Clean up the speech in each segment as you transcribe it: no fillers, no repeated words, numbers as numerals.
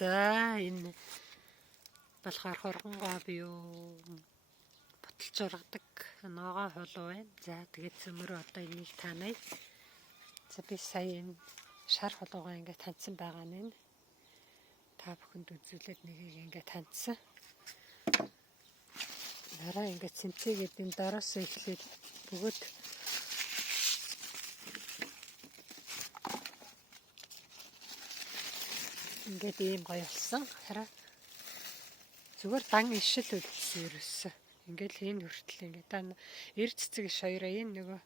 За энэ болохоор хоргонгоо би юу баталж ургадаг ногоо холуу байна. За тэгээд цөмөр одоо энийг танай. За би сая энэ шар холуугаа ингээд таньсан байгаа нь та бүхэнд үзүүлээд нэгийг ингээд таньсан. Нараа ингээд цэнцээгээд энэ доороос эхлээд бөгөөд ингээд ийм гоё болсон. Хараа зүгээр дан ишэл үлдсэн ерөөсөө. Ингээд энэ хүртэл ингээд та эр цэцэг иш хоёроо энэ нөгөө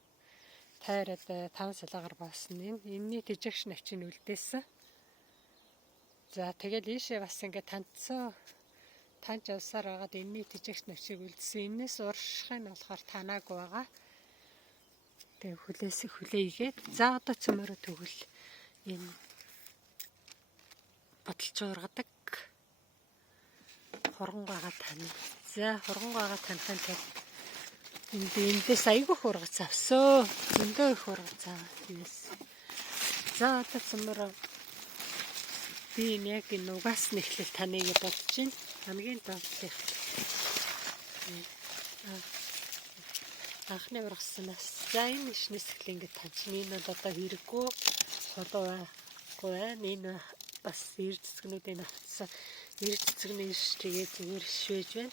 тайраад 5 салаагаар боосон энэний тэжигш навчийг үлдээсэн. За тэгэл ийшээ бас ингээд таньж явсаар байгаад энэний тэжигш навчийг үлдсэн. Энээс уршихыг нь болохоор танаагүй байгаа. Тэгээ хүлээгээд за одоо цөмөрөө төгөл энэ баталж ургадаг хоргонгоогоо тань. За хоргонгоогоо танихын тулд эндээс айгүй хургац авсан. Зөндөө их хургац авсан. За одоо цөмөрөө би яг энэ угаас нэхлэл таныг бодож байна. Хамгийн доотлих. Анхны ургаснаас за энэ ишнээс эхлэн ингээд таньчихна. Энэ бол одоо хэрэггүй холоо байхгүй байна. Энэ бас эр цэцгнүүдийн авцсан. Эр цэцгний иш тэгээ зүгээр швэж байна.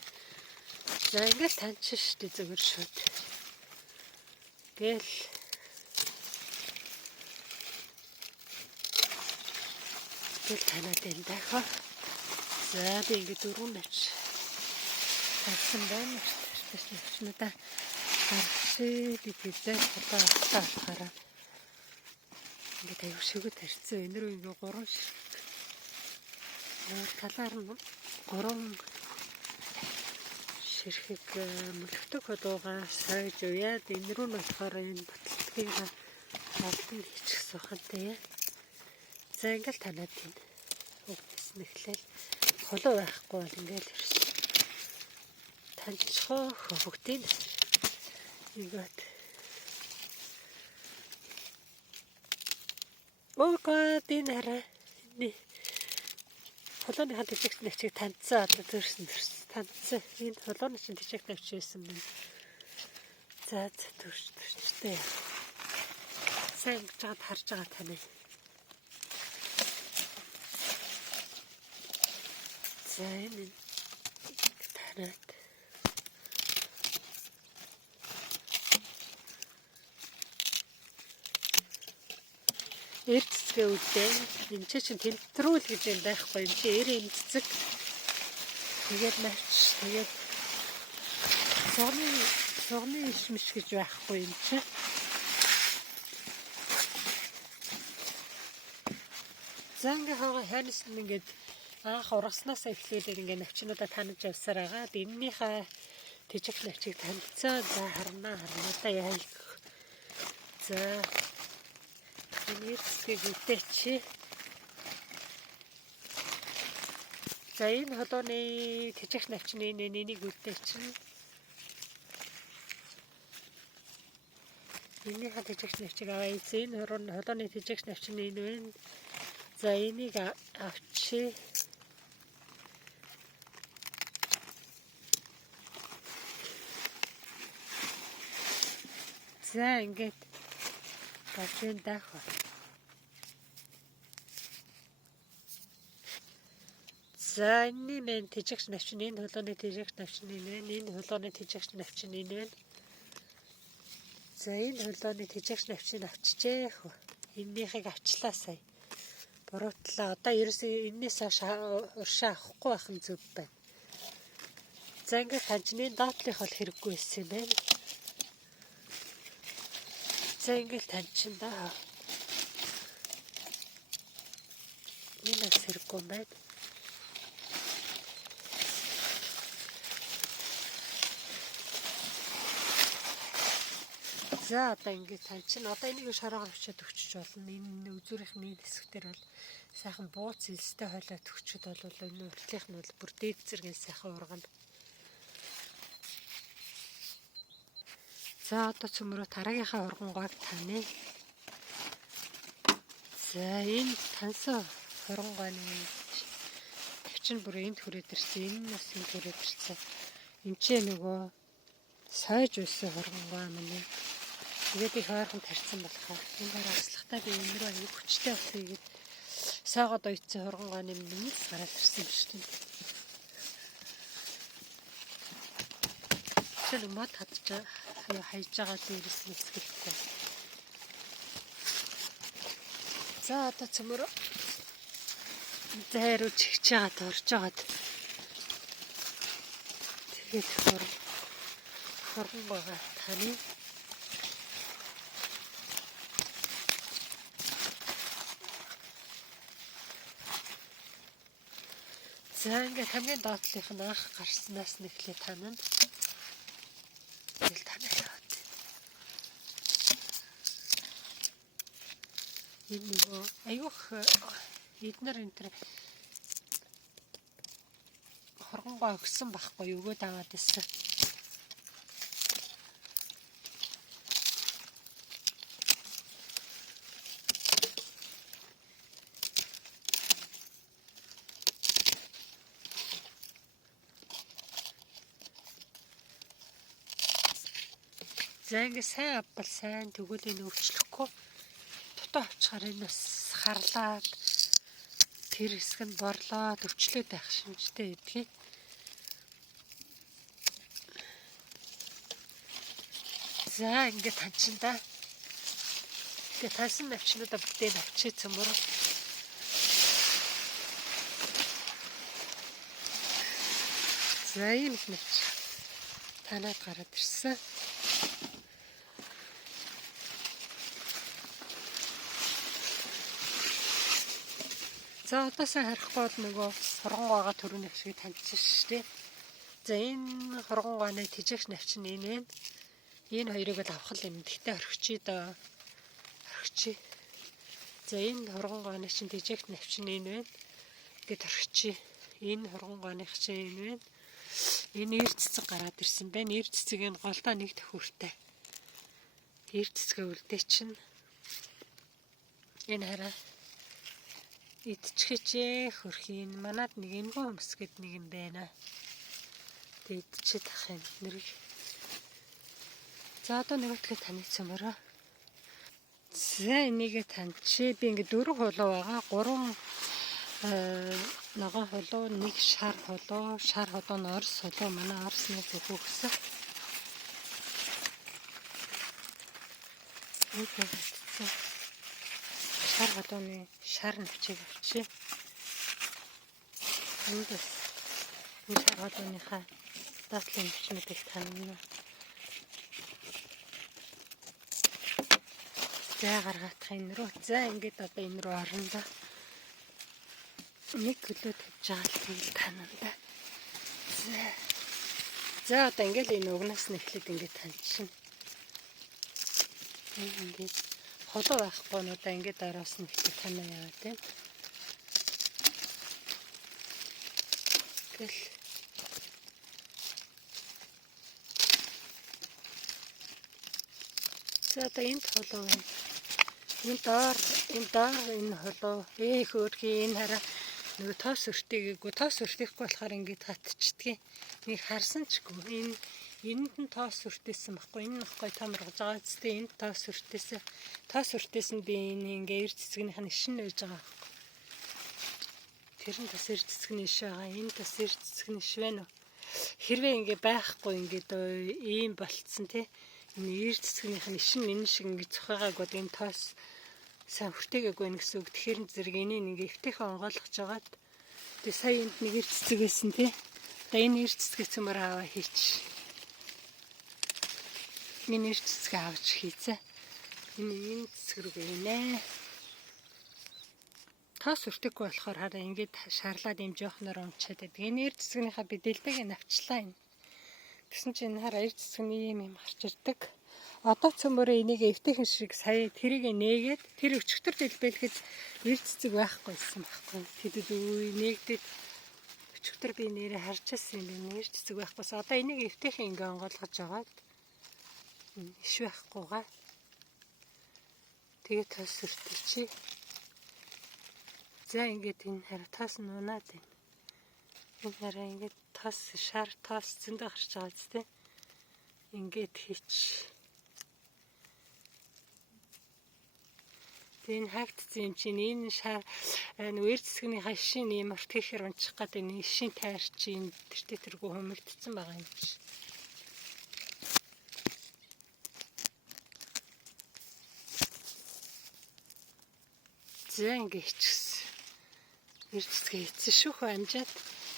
За ингээд таньчих штэ зүгээр шууд. Гэл танаад энэ дахиад. За би ингээд дөрвөн навч тавьсан байна. Навчнуудаа гаргашээ би тэгзээ одоо авахаараа ингээд аюу шигүүд тарьсан. Энэ рүү ингээд 3 ширхэг. Талаар нь 3 ширхэг мөлхтөг холуугаа сойж уяад энэ рүү нь болохоор энэ баталтгийг олдон хийчих сухантай. За ингээд танаад байна. Өгдөөс нэхлээл холоо байхгүй бол ингээд ирсэн. Таньчихоо хөвгтийн ингээд din хараа энэ холооны хан тэжигч навчийг таньцсан одоо төрсөн таньцсан энэ холооны чинь тэжигч навч байсан байна. За төрчтэй сайн гэж хаад харж байгаа тань. За энэ танаад эр цэцгээ үлдээ. Энэ чинь тэмтрүүл гэж юм байхгүй юм чи эр эм цэцэг. Тэгээд навч тэгээд согны ишмиш гэж байхгүй юм чи. За ингээ хойноос нь ингээд анх ургаснаас эхлээд ингээ навчнуудаа таньж явсаар байгаа. Эннийхээ тэжигч навчийг таньцсан. За харнаа да яа. За эцгийг үтээч. За энэ холооны тэжигч навчны энийг үтээч. Энийхээ тэжигч навчийг аваа. Энэ холооны тэжигч навчны энэ байна. За энийг авчи. За ингээд бачен дахь. За энэ мен тэжигч навчны энэ холооны тэжигч навчны энэ холооны тэжигч навчны энэ байна. За энэ холооны тэжигч навчийг авчижээ. Эннийхийг авчлаа сая. Буруутлаа. Одоо ерөөсөө энээс уршаа авахгүй байх нь зөв байна. За ингээд таньчны доотлих бол хэрэггүй байсан юм байна. За ингээд таньчин да. Энэ хэрэггүй байна. За одоо ингээд таньчин одоо энийг шороогоо авчиад өгчөж болно. Энэ үзүүрийнхний хэсэгтэр бол сайхан бууц элстэй хойлоод өгчөд бол энэ уртлынх нь бол бүр дээд зэргийн сайхан ургана. За одоо цөмрөө тараагийнхаа ургангойг таны. За энэ тансан хорнгойны чинь бүр энд хүрээд ирсэн. Энэ нас энд хүрээд ирсэн. Энд ч нөгөө сойж үйсэн хургангуй манай. Тэгээд их ойрхон тарьсан болохоо. Энэ хараа аслахтаа би өнөрөө аяг хүчтэй болъё гэд сойгоод ойцсон хургангуйны минь гараад ирсэн биш тийм. Тэр мод хатж хайж байгаа дээрээс нь эсгэлтэй. За одоо цөмөр зайруу чигч яагаад орж байгаад тэгээд хурган байгаа таны за ингээд хамгийн доотлих нь анх гарснаас нэхлээ танаа тэгэл танаа яваад энэ нөгөө айгүйх эднэр энэ хургангой өгсөн байхгүй юу өгөөд аваад ирсэн. За ингэ сайн авбал сайн тэгвэл энэ өвчлөхгүй дутаа авчихаар энэ бас харлаад тэр хэсэг нь борлоод өвчлөөд байх шинжтэй гэдгийг. За ингэ танчинда. Тэгээ тасан навчнуудаа бүтээн авчиж цөмөр. За ийм навч танаад гараад ирсэн. За одоосаа харахгүй бол нөгөө хургангойгоо төрөний шиг таньчихсан шүү дээ. За энэ хургангойны тижээх навч нь энэ. Энэ хоёрыг л авах юм. Гэхдээ орхичий доо. Орхичий. За энэ хургангойны чинь тижээх навч нь энэ байна. Ингээд орхичий. Энэ хургангойных чинь энэ байна. Энэ эр цэцэг гараад ирсэн байна. Эр цэцгийн голдоо нэг төхөөртэй. Эр цэцгээ үлдээ чинь энэ хараа идчихэж хөрхийн манад нэг энэгүй хүмүүс гэд нэг юм байна. Тэгээд идчихэд ах юм нэрийг. За одоо нөгөөдгөө таны цөмөрөө. За энийгээ таньчээ. Би ингээ 4 хулуу байгаа. 3 ногоон хулуу, 1 шар хулуу нь орс хулуу. Манай орсны зөвхөн өгсөн. Шар хулууны шар навчийг авчи. Энд энэ шар хулууныхаа доотлын навчнуудыг таньна. За гаргах энэ рүү. За ингээд одоо энэ рүү орно да. 1 кило тавьж байгаа л тэгэл таньна да. За одоо ингээд энэ угнаас нь эхлээд ингээд таньчихна. Ингээд холоо байхгүй нь одоо ингээд араас нь ихтэй танаа яваад байна. Гэл. За одоо энд холоо байна. Энэ доор энэ холоо хөөрхий энэ хараа нөгөө тоос өртөйгээгүй тоос өртөйхгүй болохоор ингээд хатчдгийг. Нэг харсан чгүй энд нь тоос өртөөсөн байхгүй энэ нөхгүй томргож байгаа үстэй энд тоос өртөөсөн би энэ ингээ эр цэцгнийх нь шин нээж байгаа байхгүй. Тэр нь тас эр цэцгний иш байгаа. Энэ тас эр цэцгний иш байна уу? Хэрвээ ингээ байхгүй ингээд ийм болцсон тий. Энэ эр цэцгнийх нь шин энэ шиг ингээ цохойгаагүй энэ тоос сайн хүртээгээгүй нэ гэсэн үг. Тэгэхээр зэрэг энийг ингээ эвтэйхэн онгойлгож байгаад тэгээ сая энд нэг эр цэцэг байсан тий. Тэгээ энэ эр цэцгээ цөмөр аваа хийч. Миний цэцгээ авч хийцээ. Энэ цэцэг рүү гинэ. Тоос өртөхгүй болохоор хараа ингээд шаарлаад юм жоохноор унчаад байдаг. Энэ эр цэцгнийхаа би дэлбэгээ навчлаа энэ. Тэгсэн чинь энэ хараа эр цэцгний юм гарч ирдэг. Одоо цөмөрөө энийг эвтэйхэн шиг сая тэрийг нээгээд тэр өчтөр дэлбэлэхэд эр цэцэг байхгүйсэн байхгүй. Тэдэд үе нээгдээд өчтөр би нэрээ харчихсан юм байна. Эр цэцэг байхгүйс. Одоо энийг эвтэйхэн ингээ онгойлгож агаад иш байхгүйгаа. Тэгээ тоос өртөчий. За ингээд энэ хараа тоос нь унаад байна. Энэ хараа ингээд тос шар тос зөндөө гарч байгаа зү тэ. Ингээд хийч. Энэ хаагтсан юм чинь энэ шар нүгэр цэцгний хашийн юм ортгийхэр унчих гэдэг энэ шин тайр чинь тэргүй хөмөлдсөн байгаа юм чи. За ингээд хийчихсэн. Нэр цэцгээ хийсэн шүүх амжаад.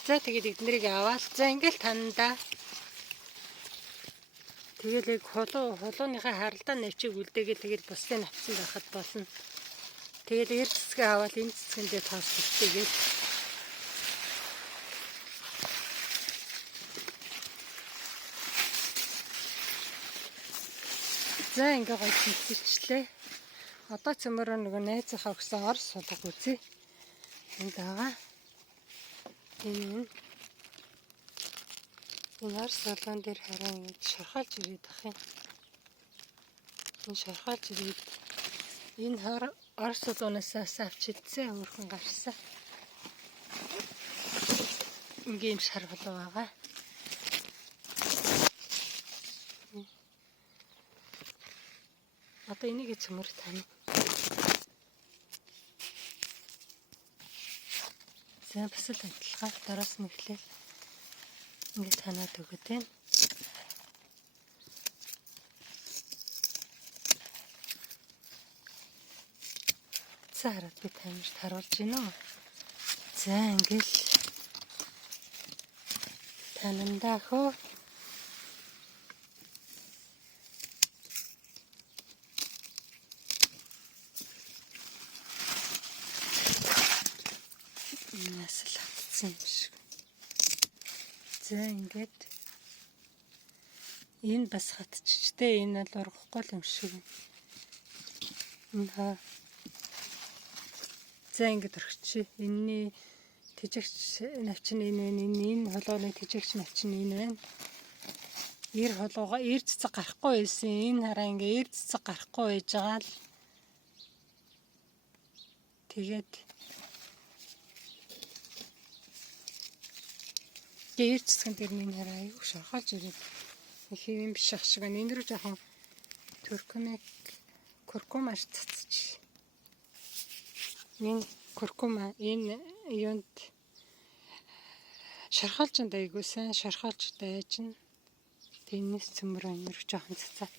За тэгээд эднэрийг аваад за ингээл танандаа. Тэгэл яг хулууныхаа харалдаа навчиг үлдээгээл тэгэл бусдыг навцсан байхад болно. Тэгэл эр цэцгээ аваад энэ цэцгэндээ тоосчихтэйгээл. За ингээ гоё хийчихлээ. Одоо цөмөрөө нөгөө найзынхаа өгсөн орс сулга үзье. Энд байгаа. Энэ орс сулгаан дээр хараа ингэ шархалж ирээд ах юм. Энэ шархалж ирээд энэ орс сулгаанаас авч идсэн өөрхөн гарсан. Ингээм шар болоо байгаа. Одоо энийг цөмөр тань. За бас л адилхан дараас нь эхлэв. Ингээд танаад өгöd байна. За хараад би таймерт харуулж гинэ үү. За ингээд танандаа хөө. Насал хатсан юм шиг. За ингээд энэ бас хатчихтэй энэ бол ургахгүй юм шиг. Энэ за ингээд орчих. Энэний тэжэгч навчин энэ холооны тэжэгч навчин энэ байна. Эр цэцэг гарахгүй байсан. Энэ хараа ингээ эр цэцэг гарахгүй байж байгаа л тэгээд эр цэцгэн дээр энэ хараа аюу шахалж ирээд их юм биш ах шиг энэ рүү жоохон куркумаш цацчих. Энэ куркума энэ юунд шархалжинд айгуусан шархалж дайжна. Тэрнээс цөмөр өнөр жоохон цацаад.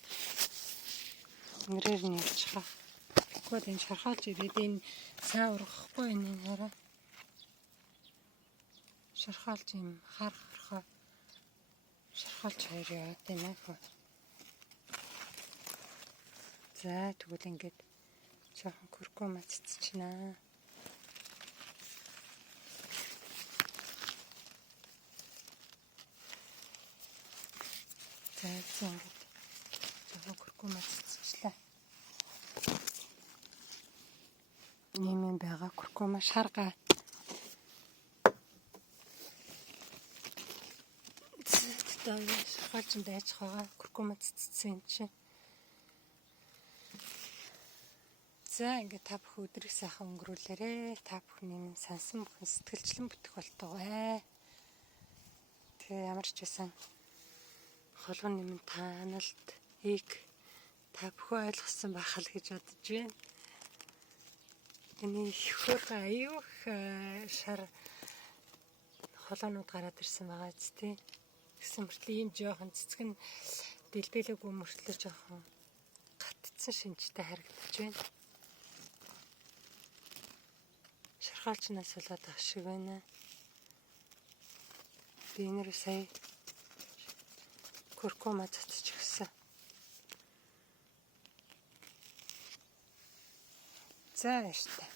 Нэрээр нь явчихаа. Тэгвэл энэ шархалж ирээд энэ сайн ургахгүй энэ хараа. Шархалж юм харахаа. Шархалж хоёр яваад байна хөө. За тэгвэл ингээд жоохон куркума цэцчихнаа. За ингээд жоохон куркума цэцчихлээ. Нэмэн байгаа куркума шаргаа. Тэгээд шархалж дайж байгаа куркума цэцсэн юм чинь. За ингээд та бүхэн өдрийг сайхан өнгөрүүлээрэй. Та бүхний минь сансан бүхэн сэтгэлжлэн бүтэх болтугай. Тэгээ ямар ч байсан холгоны минь таналд ийг та бүхэн ойлгосон байх л гэж бодож байна. Энэ ихөр аюух шар холоонууд гараад ирсэн байгаа ч тийм. Гэсэн мөртлөө ийм жоохон цэцэг нь дэлбэлээгүй мөртлөө жоохон гатцсан шинжтэй харагдаж байна. Шархалчнаас болоод ах шиг байна. Би энэри сая куркума цацчихсан. За яштай.